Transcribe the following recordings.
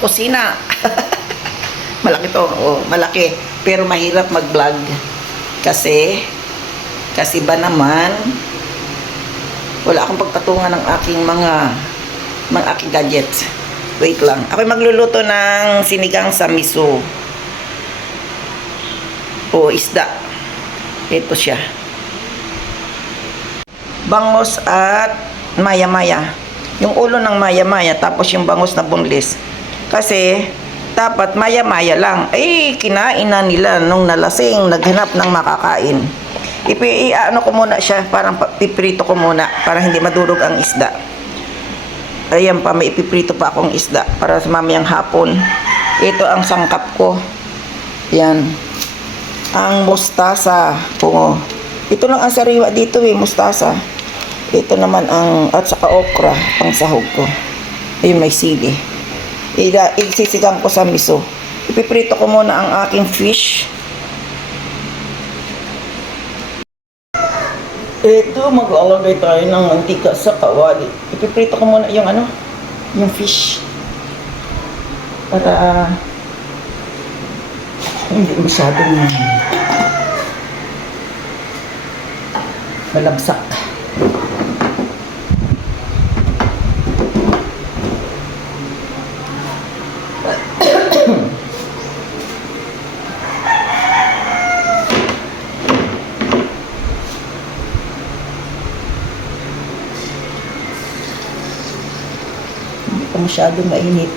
kusina. Malaki to, oh, malaki. Pero mahirap mag-vlog. Kasi ba naman, wala akong pagpatungan ng aking mga aking gadgets. Wait lang. Ako'y magluluto ng sinigang sa miso. O isda. Ito siya. Bangos at maya-maya. Yung ulo ng maya-maya, tapos yung bangos na boneless. Kasi, dapat maya-maya lang. Ay, kinain na nila nung nalasing, naghanap ng makakain. Ano ko muna siya, parang piprito ko muna, para hindi madurog ang isda. Ayan pa, may ipiprito pa akong isda, para sa mamayang hapon. Ito ang sangkap ko. Yan. Ang mustasa. Oo. Ito lang ang sariwa dito mustasa. Ito naman at saka okra, pang sahog ko. Ayun, may sili. Isisigang ko sa miso. Ipiprito ko muna ang aking fish. Ito, mag-alagay tayo ng mantika sa kawali. Ipiprito ko muna yung fish. Para hindi masyadong malabsak. Hindi pa masyadong mainit.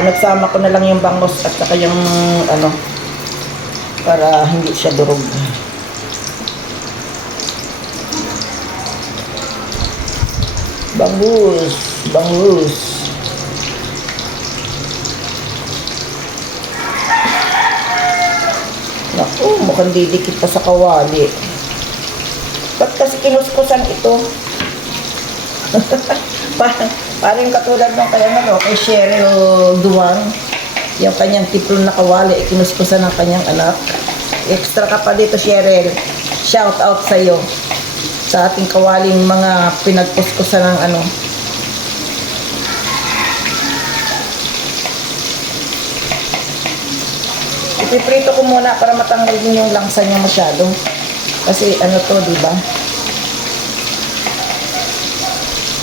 Pinagsama ko na lang yung bangos at saka yung para hindi siya durog. Bangus. Naku, mukhang didikit pa sa kawali. Ba't kasi kinuskusan ito? Parang katulad ng kay Cheryl Duwang, yung kanyang tiplon na kawali, kinuskusan ng kanyang anak. Extra ka pa dito, Cheryl. Shout out sa iyo sa ating kawaling mga pinagkuskusan ng Ipiprito ko muna para matanggal din yung langsa niya masyado. Kasi to, di ba?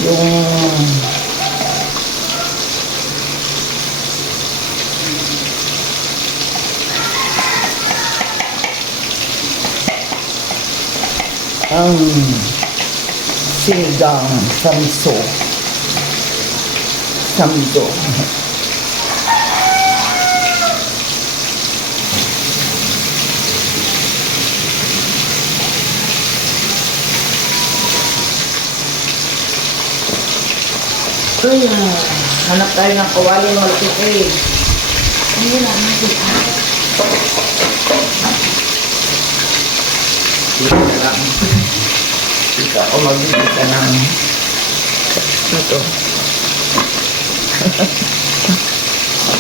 Yung sinigang sa miso. Ayan, hanap tayo ng kawali ng malaki. Ayan na, Ika ako magbibita ng ito.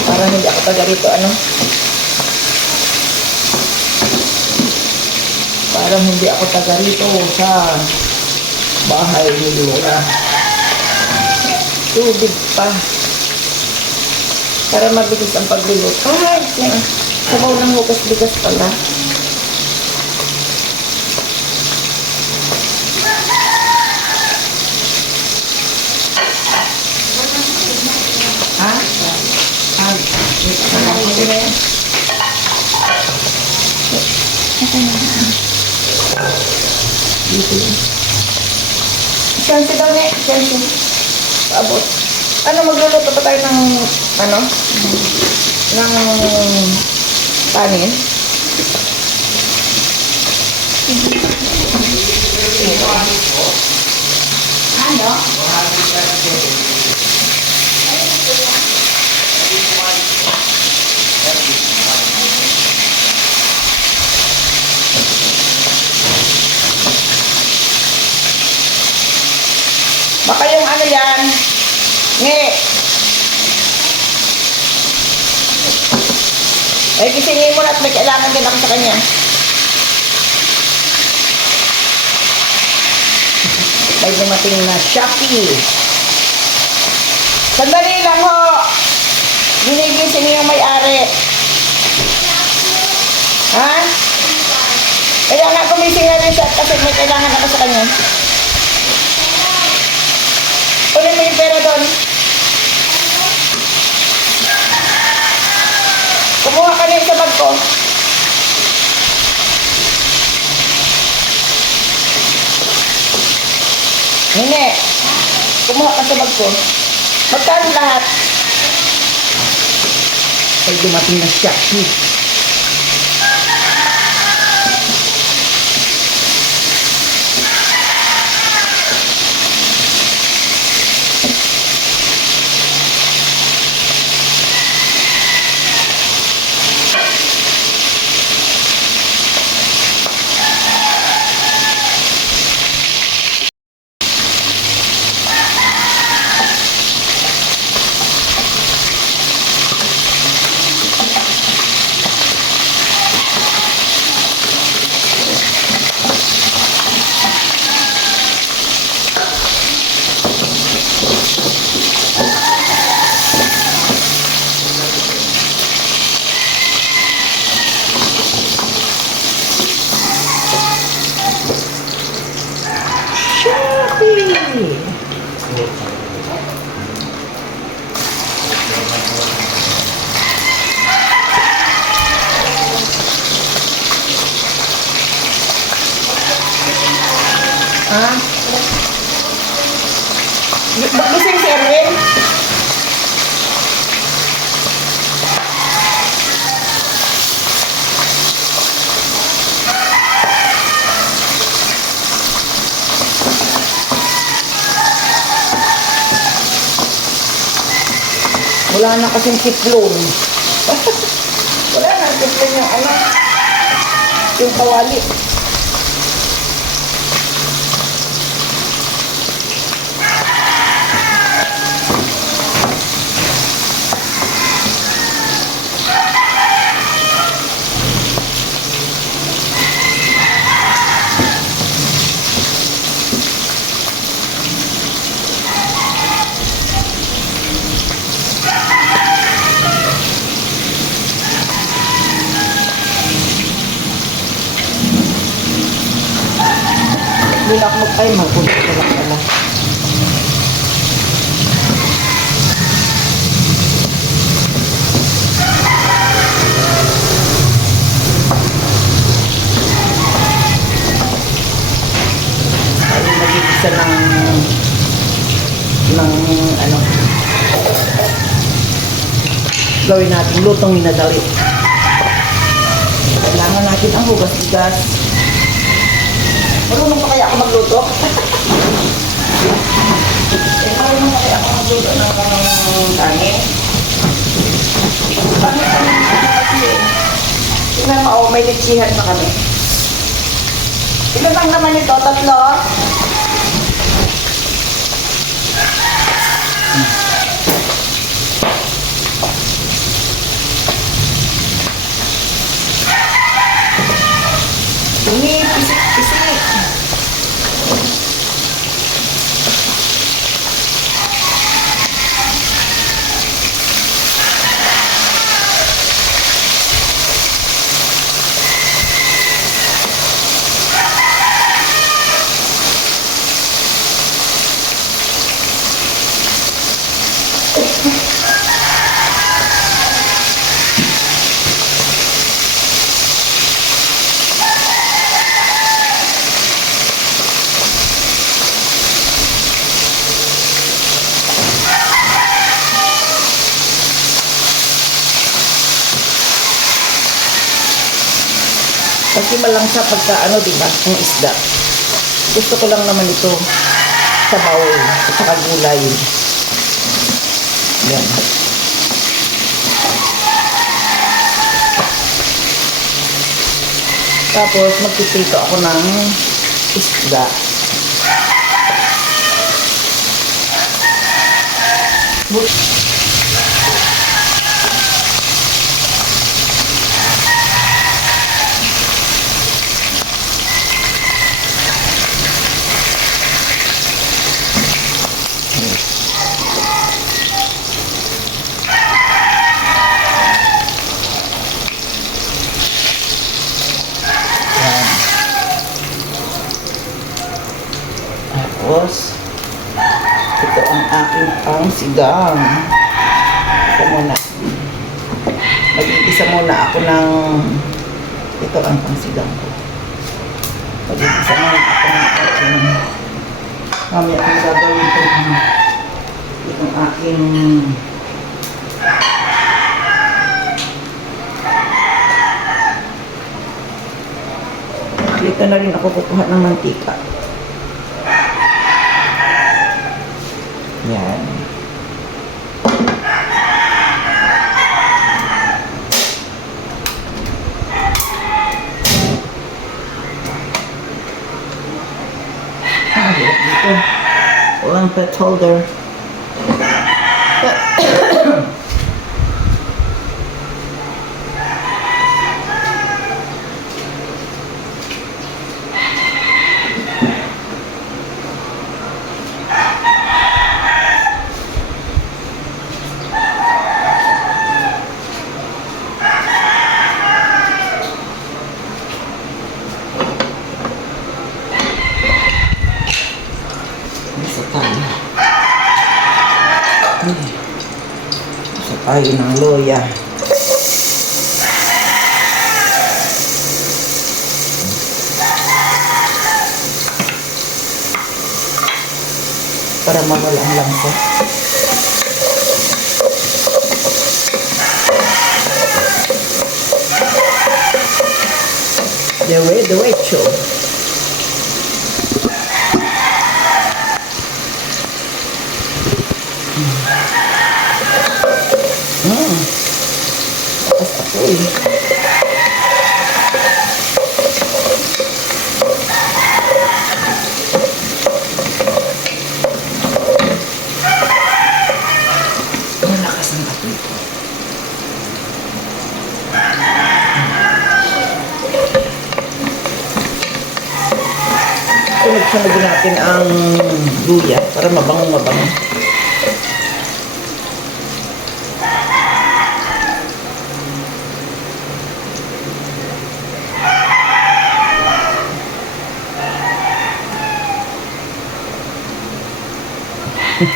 Para hindi ako taga rito, Parang hindi ako taga rito sa bahay ni Lola. Tubig pa. Para mabilis ang pagluluto. Ay, sabaw ng hugas-bigas pala. Chance daw niya, chance. Abot. Magluluto pa tayo ng ng kanin. Baka yung yan. Ay, kisingin mo na at may kailangan din ako sa kanya. May dumating na Shopee. Sandali lang ho. Ginigising niyo yung may-ari. Ha? Kaya nga gumising na rin siya kasi may kailangan ako sa kanya. Kunin mo yung pera doon. Kumuha ka na sa bag ko. Nene, kumuha ka sa bag ko. Magkano lahat? Ay, dumating na siya. Ha? Gising si Erwin? Wala na kasing kiplon. Wala na kiplon yung ano, yung kawali. Hindi na ako ay magpunta ko lang pala. Ay, nag-iisa ng ano, gawin natin lutong minadali. Kailangan natin ang hugas-hugas. Marunong pa kaya ako magluto? Marunong pa kaya ako magluto ng kanin? Bakit kasi? Tingnan mo, may lechihan pa kami. Ilan lang naman ito? 3? Ini pisik-pisik. Kasi malangsa pagka ano, diba, ang isda. Gusto ko lang naman ito sa bawal at saka gulay. Yan. Tapos magpipito ako ng isda. aking pangsigang. Ito muna. Mag-igisa muna ako ng... Ito ang pangsigang ko. Mag-igisa muna ako ng aking... Mamaya akong gagawin ito ng... Itong aking... Dito na rin ako kukuha ng mantika. Yan. Dito. Walang pet holder. Isa tayo ng loya. Para mawala ang lamsa. Derecho. Tapos apoy. Malakas ang apoy ko. Sunod-sunodin natin ang luya para mabango-mabango. Ayan,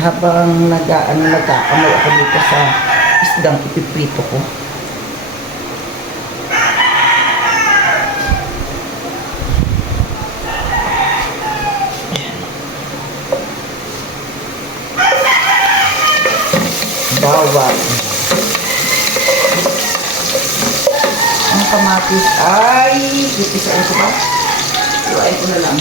habang nag-aamoy ako dito sa isdang ipiprito ko. Ayan. Bawang. Ang kamatis ay gipisain ko ba? Iwain ko na lang.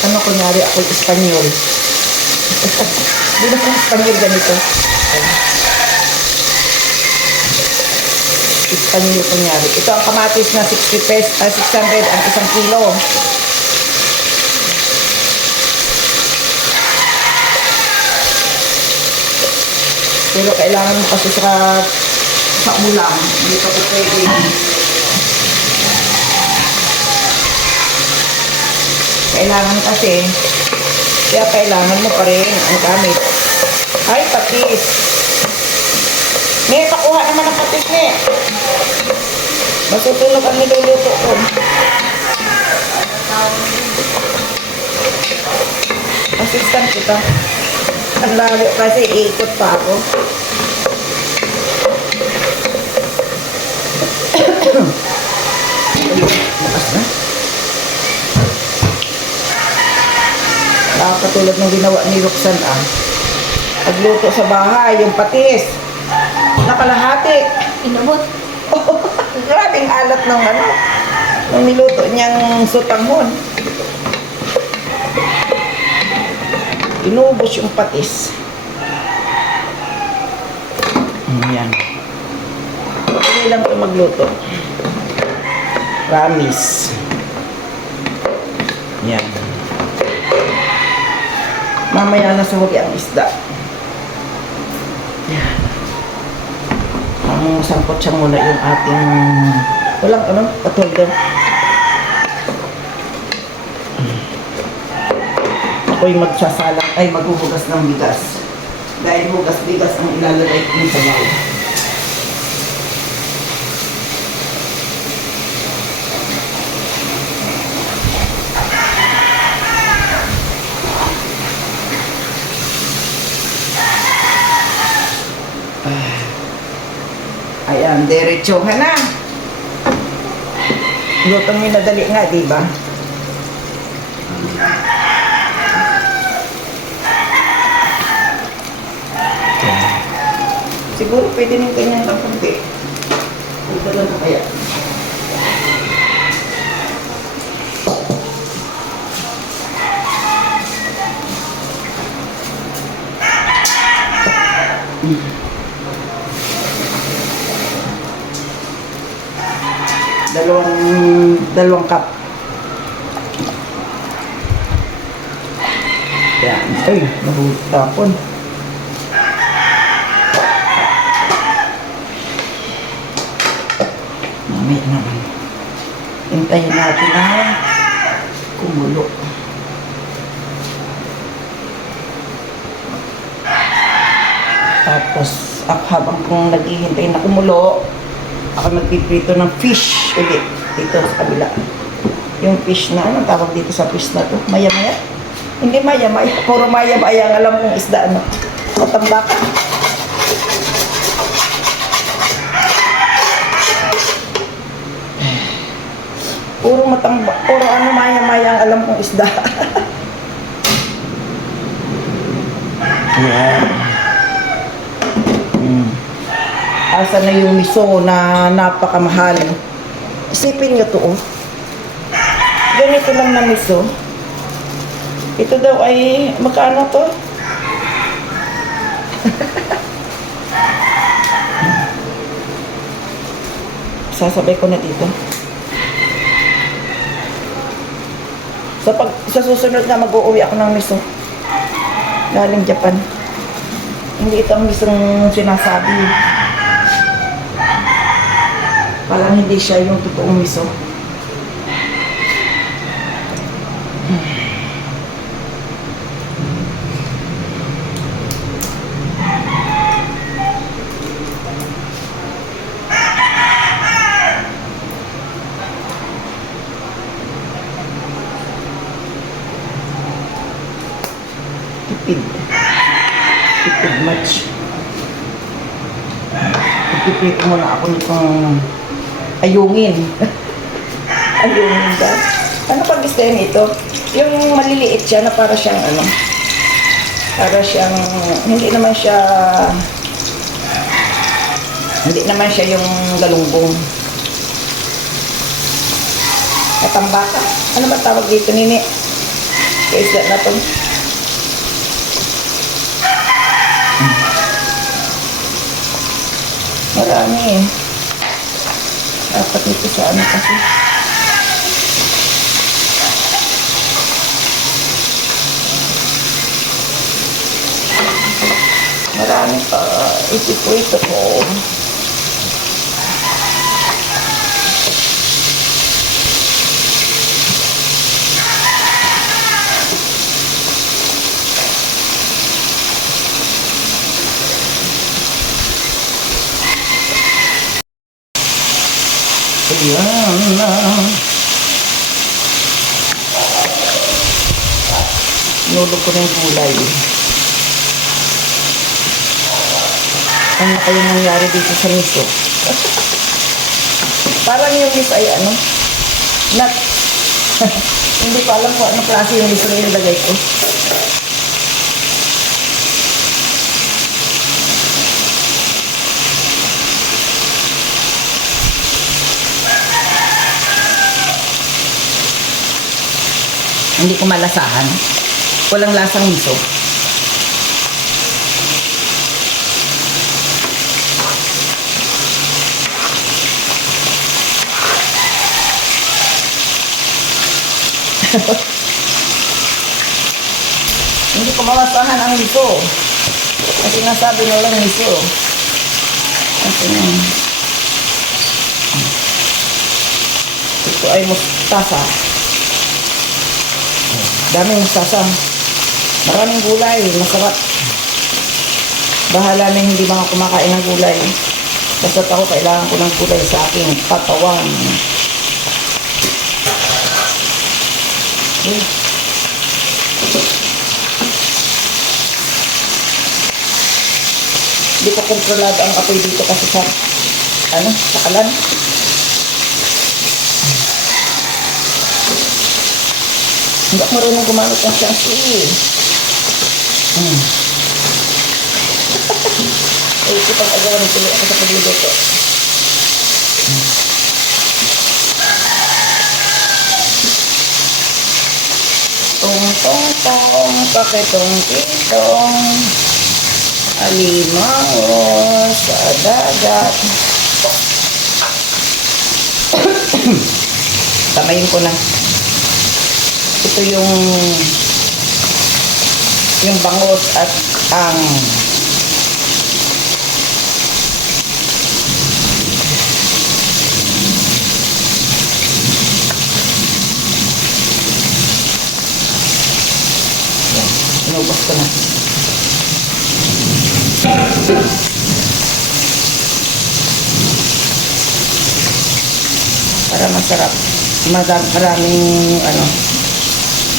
Ano kunyari ako Espanyol. Di ba kung Espanyol ganito? Espanyol kunyari. Ito ang kamatis na 60 pesos, 600 ang isang kilo. Pero kailangan mo kasi sa ulam. Hindi ka po pwede. Kailangan kasi, kaya kailangan mo pa rin ang gamit. Ay, patis. May pakuha naman ang patis, ne. Masutunog ang niluluto ko. Assistant kita. Ang lalo kasi ikot pa ako. Lakas na. Katulad ng ginawa ni Roxanne pagluto sa bahay, yung patis nakalahati Inabot. grabing alat ng nung niluto niyang sutanghon. Inubos yung patis. Ayan. Hindi lang ito magluto. Promise. Yan. Mamaya na sa huli ang isda. Yan. pang sampot siya muna yung ating walang ano, patulga. Ako'y magsasalang ay maghuhugas ng bigas. Dahil hugas bigas ang ilalagay ko sa sabaw. Ayan, diretsohan na. Lutong minadali nga, di ba? Siguro pwede nang ganyan lang kunti. Ito lang na kaya. Dalawang cup. Yan. Ay, nahutapon. Mamaya naman. Hintayin natin na kumulo. Tapos, habang kung naghihintay na kumulo, ako magpiprito ng fish ulit dito sa kabila. Yung fish na, anong tawag dito sa fish na to? Maya-maya? Hindi maya-maya. Puro maya-maya ang alam kong isda, ano? Matambaka. Puro ano maya-maya ang alam kong isda. Yeah. Asa na yung miso na napakamahal. Isipin nyo to, oh. Ganito lang na miso. Ito daw ay, magkano to? Sasabay ko na dito. Sa susunod na mag-uuwi ako ng miso. Galing Japan. Hindi ito ang misong sinasabi. Parang hindi siya yung totoong miso. Tipid much. Ipiprito muna ako nitong ayungin. Ayungin ba? Ano pag-gustahin ito? Yung maliliit siya na para siyang ano, para siyang, hindi naman siya yung galunggong. Katambaka. Ano ba tawag dito, Nini? Kaya isda na to. Marami eh. Dapat ito sa ano kasi. Marami pa. Ito po. Ayan na. Nulog ko na yung gulay. Ano kayong nangyari dito sa miso? Parang yung miso ay ano? Nut. Hindi ko alam kung anong klase yung miso na yung lagay ko. Hindi ko malasahan. Walang lasang miso. Hindi ko malasahan ang miso. Kasi nasabi nilang miso. natin yan. Ito ay mustasa. Daming mustasa. Maraming gulay. Masarap. Bahala na hindi mga kumakain ng gulay. Basta ako kailangan ko ng gulay sa aking katawan. Okay. Hindi ko kontrolado ang apoy dito kasi sa sa kalan. Hindi ako marunong gumamit ng shampoo. Ay, ipag-agawan tuloy ako sa pagluluto. Tong-tong-tong, pakitong-kitong, alimango sa dagat. Tamayin ko na. Ito yung bangus at ang inubos ko na. Para masarap.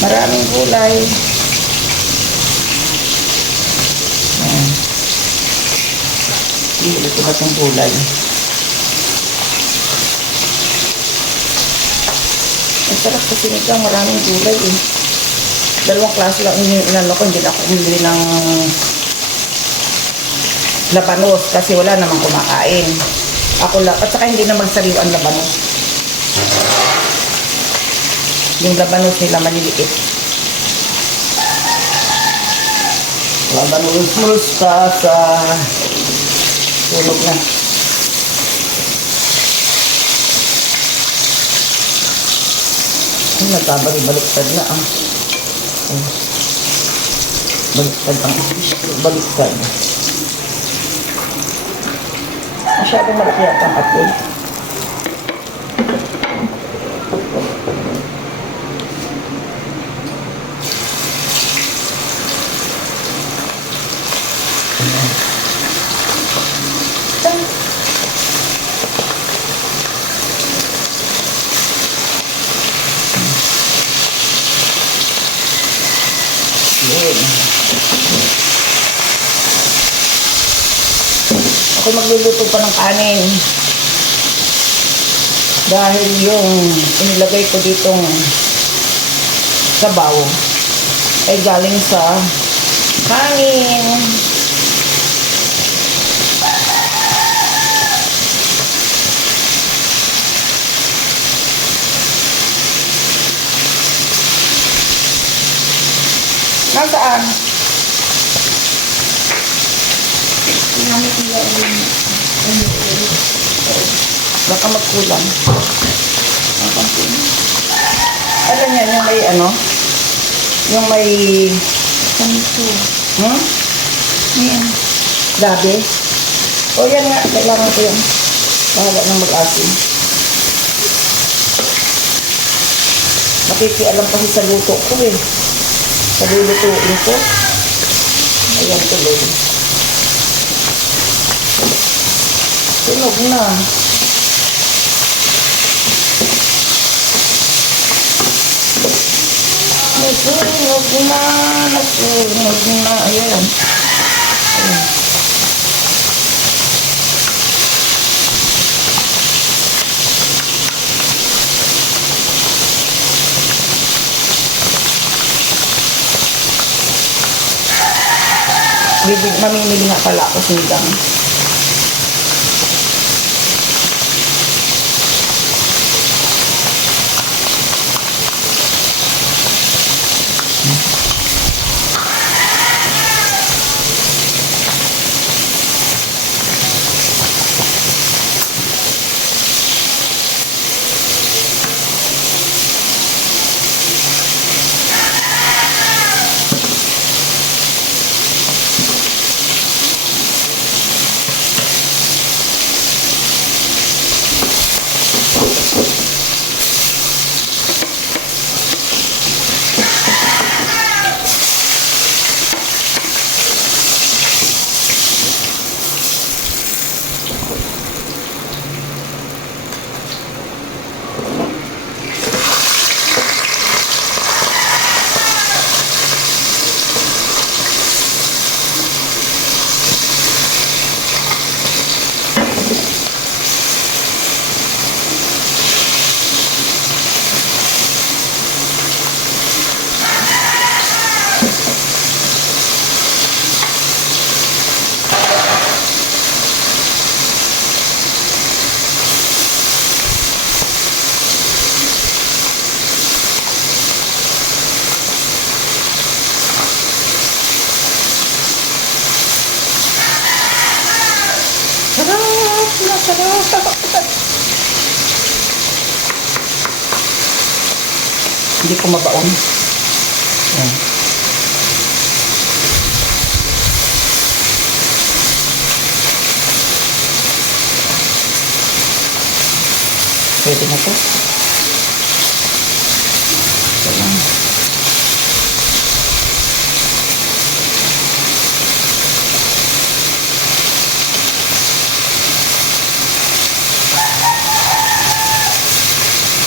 Maraming gulay. Ayan. Ito ba itong gulay? Masarap kasi nito. Maraming gulay eh. Dalawang klase lang inano ko. Hindi na ako umili ng labanos kasi wala namang kumakain. Ako lang. At saka hindi naman sariw ang labanos. Yung labanos nila maliliit. Labanos mustasa. Tulog na. Ay, nagkabalik-baliktad na ah. Baliktad ang baliktad. Masyadong malaki yata ang apoy. Ako magluluto pa ng kanin dahil yung inilagay ko ditong sabaw ay galing sa hangin. Nasaan? Baka magkulang. Alam niya, yung may yung may yan. Gabi? O yan nga, kailangan ko yan. Bahala nang mag-asin. Makikialam kasi sa luto ko eh. Sa lulutuin ko. Ayan tuloy. Sunog na. Nasunog na. Nasunog na. Ayan. Ayan. Mamimili nga pala ako sinigang. Hindi ko mabaon. Yan. Pwede na to. Ito lang.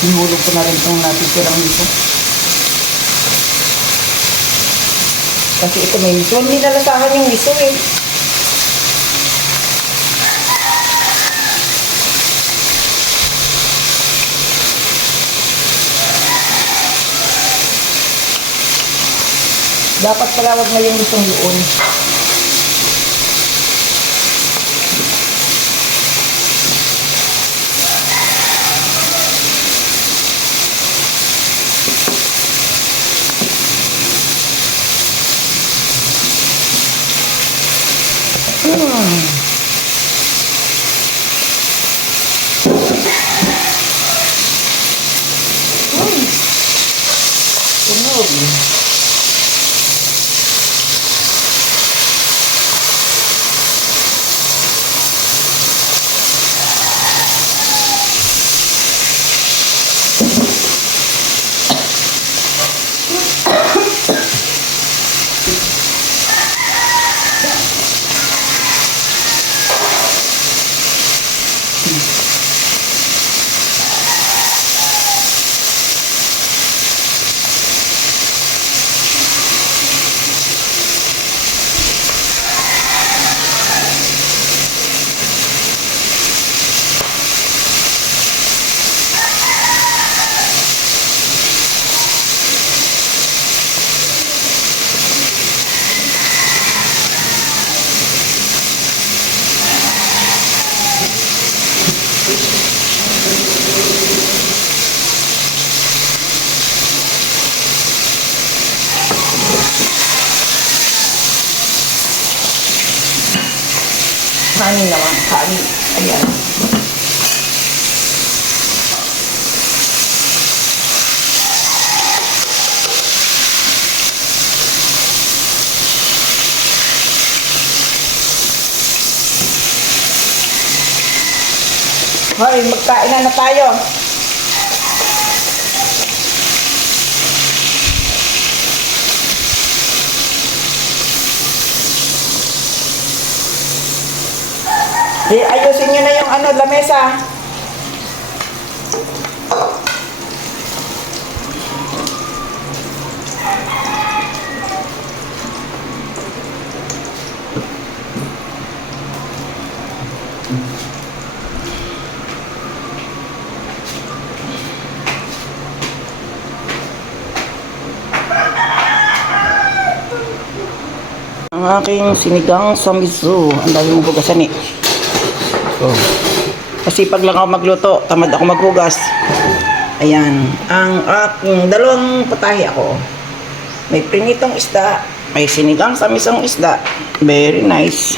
Hinulog ko na rin itong natitirang nito. Kasi ito may miso. Hindi nalasahan yung miso eh. Dapat pala wag na yung misong yun. Tunog. Kanin naman, kanin. Ayan. Hoy, magkain na tayo. Ayusin nyo na yung lamesa. Ang aking sinigang sa miso. Ang dami mong hugasan eh. Oh. Kasi pag lang ako magluto, tamad ako maghugas. Ayan. Ang aking dalawang putahe ako. May prinitong isda. May sinigang sa misong isda. Very nice.